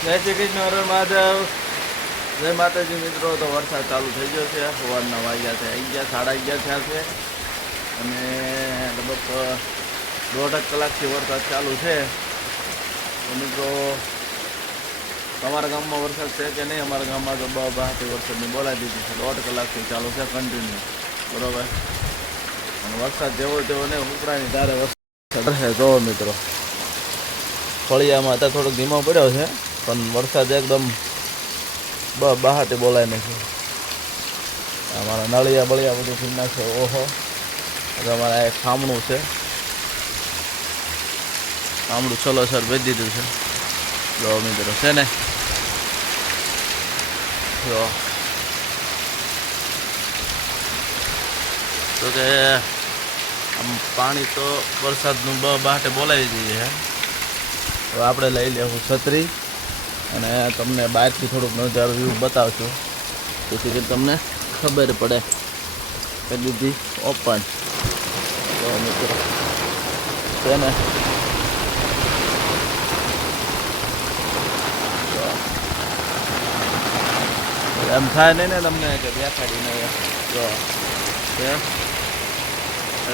જય શ્રી કૃષ્ણ, હર મહાદેવ. જય માતાજી મિત્રો. તો વરસાદ ચાલુ થઈ ગયો છે. સવારના વાગ્યા છે 11, 11:30 થયા છે અને લગભગ 1.5 કલાકથી વરસાદ ચાલુ છે. તો મિત્રો તમારા ગામમાં વરસાદ છે કે નહીં? અમારા ગામમાં તો બહારથી વરસાદની બોલાવી દીધી છે. 1.5 કલાકથી ચાલુ છે કન્ટિન્યુ, બરાબર. અને વરસાદ જેવો તેવો ને ઉપરાની ધારે વરસાદ છે. જો મિત્રો ફળિયામાં અત્યારે થોડોક ધીમો પડ્યો છે, પણ વરસાદ એકદમ બહારથી બોલાય નથી. અમારા નળિયા બળિયા બધું ફીના છે. ઓહો, અમારા એક ખામણું છે, ખામણું ચલો સર ભેજ દીધું છે. જો મિત્રો છે ને, જો તો કે આમ પાણી તો વરસાદનું બહાટે બોલાવી દઈએ છે. હવે આપણે લઈ લેવું છત્રી અને તમને બહારથી થોડુંક નજારો વ્યૂ બતાવશું, જેથી કરી તમને ખબર પડે. કરી દીધી ઓપન. તો મિત્રો છે ને, એમ થાય નહીં ને તમને કે દેખાડીને. જો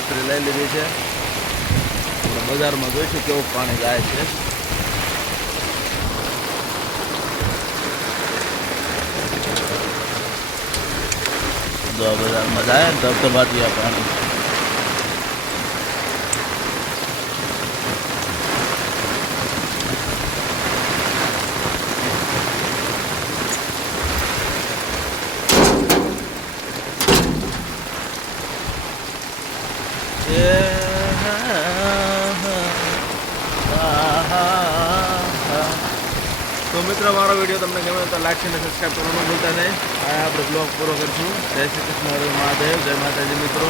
છત્રી લઈ લીધી છે. આપણે બજારમાં જોઈશું કેવું પાણી જાય છે. જો બજારમાં જાય ને ધબધબાટિયા પાણી. તો મિત્રો મારો વિડીયો તમને ગમે તો લાઈક અને સબસ્ક્રાઈબ કરવાનું ભૂલતા નહીં. આ આપણે બ્લોગ પૂરો કરીશું. જય શ્રી કૃષ્ણ, હરે મહાદેવ. જય માતાજી મિત્રો.